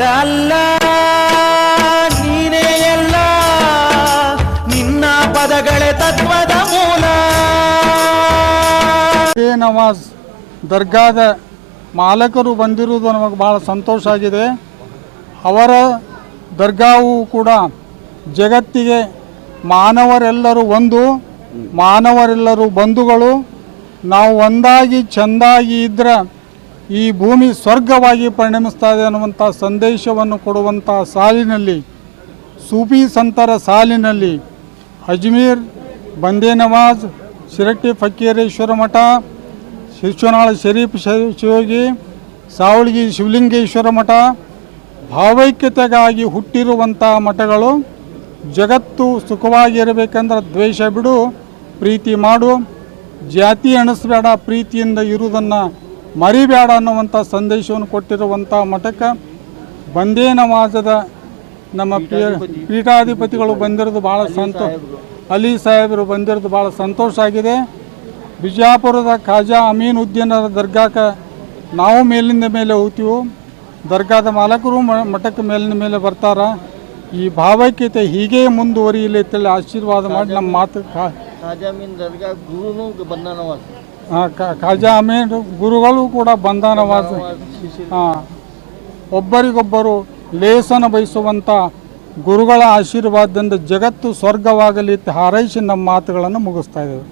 ಅಲ್ಲ ನೀನೇ ಎಲ್ಲ. ನಿನ್ನ ಪದಗಳೇ ತತ್ವದ ಮೂಲ. ನವಾಜ್, ದರ್ಗಾದ ಮಾಲಕರು ಬಂದಿರುವುದು ನಮಗೆ ಬಹಳ ಸಂತೋಷ ಆಗಿದೆ. ಅವರ ದರ್ಗಾವು ಕೂಡ ಜಗತ್ತಿಗೆ ಮಾನವರೆಲ್ಲರೂ ಒಂದು, ಮಾನವರೆಲ್ಲರೂ ಬಂಧುಗಳು. ನಾವು ಒಂದಾಗಿ ಚೆಂದಾಗಿ ಇದ್ದರೆ ಈ ಭೂಮಿ ಸ್ವರ್ಗವಾಗಿ ಪರಿಣಮಿಸ್ತಾ ಇದೆ ಅನ್ನುವಂಥ ಸಂದೇಶವನ್ನು ಕೊಡುವಂಥ ಸಾಲಿನಲ್ಲಿ, ಸೂಫಿ ಸಂತರ ಸಾಲಿನಲ್ಲಿ ಅಜ್ಮೀರ್, ಬಂದೇ ನವಾಜ್, ಶಿರಟ್ಟಿ ಫಕೀರೇಶ್ವರ ಮಠ ಶಿಶುನಾಳ ಶರೀಫ್ ಶಿವಯೋಗಿ, ಸಾವಳಗಿ ಶಿವಲಿಂಗೇಶ್ವರ ಮಠ, ಭಾವೈಕ್ಯತೆಗಾಗಿ ಹುಟ್ಟಿರುವಂಥ ಮಠಗಳು ಜಗತ್ತು ಸುಖವಾಗಿರಬೇಕಂದ್ರೆ ದ್ವೇಷ ಬಿಡು, ಪ್ರೀತಿ ಮಾಡು, ಜಾತಿ ಎಣಿಸ್ಬೇಡ ಪ್ರೀತಿಯಿಂದ ಇರುವುದನ್ನು ಮರಿಬೇಡ ಅನ್ನುವಂಥ ಸಂದೇಶವನ್ನು ಕೊಟ್ಟಿರುವಂಥ ಮಠಕ್ಕೆ ಬಂದೇ ನವಾಜದ ನಮ್ಮ ಪೀಠಾಧಿಪತಿಗಳು ಬಂದಿರೋದು ಭಾಳ ಸಂತೋಷ ಅಲಿ ಸಾಹೇಬರು ಬಂದಿರೋದು ಭಾಳ ಸಂತೋಷ ಆಗಿದೆ. ಬಿಜಾಪುರದ ಖಾಜಾ ಅಮೀನ್ ಉದ್ದೀನರ ದರ್ಗಾಕ್ಕೆ ನಾವು ಮೇಲಿಂದ ಮೇಲೆ ಹೋಗ್ತೀವಿ ದರ್ಗಾದ ಮಾಲಕರು ಮಠಕ್ಕೆ ಮೇಲಿನ ಮೇಲೆ ಬರ್ತಾರ. ಈ ಭಾವೈಕ್ಯತೆ ಹೀಗೆ ಮುಂದುವರಿಯಲಿ ಅಂತೇಳಿ ಆಶೀರ್ವಾದ ಮಾಡಿ ನಮ್ಮ ಮಾತು ಖಾಜಾ ಅಮೀನ್ ದರ್ಗಾ ಆ, ಖಾ- ಖಾಜಾ ಗುರುಗಳು ಕೂಡ ಬಂಧನವಾದ ಒಬ್ಬರಿಗೊಬ್ಬರು ಲೇಸನ ಬಯಸುವಂಥ ಗುರುಗಳ ಆಶೀರ್ವಾದದಿಂದ ಜಗತ್ತು ಸ್ವರ್ಗವಾಗಲಿ ಹಾರೈಸಿ ನಮ್ಮ ಮಾತುಗಳನ್ನು ಮುಗಿಸ್ತಾ ಇದ್ದೇವೆ.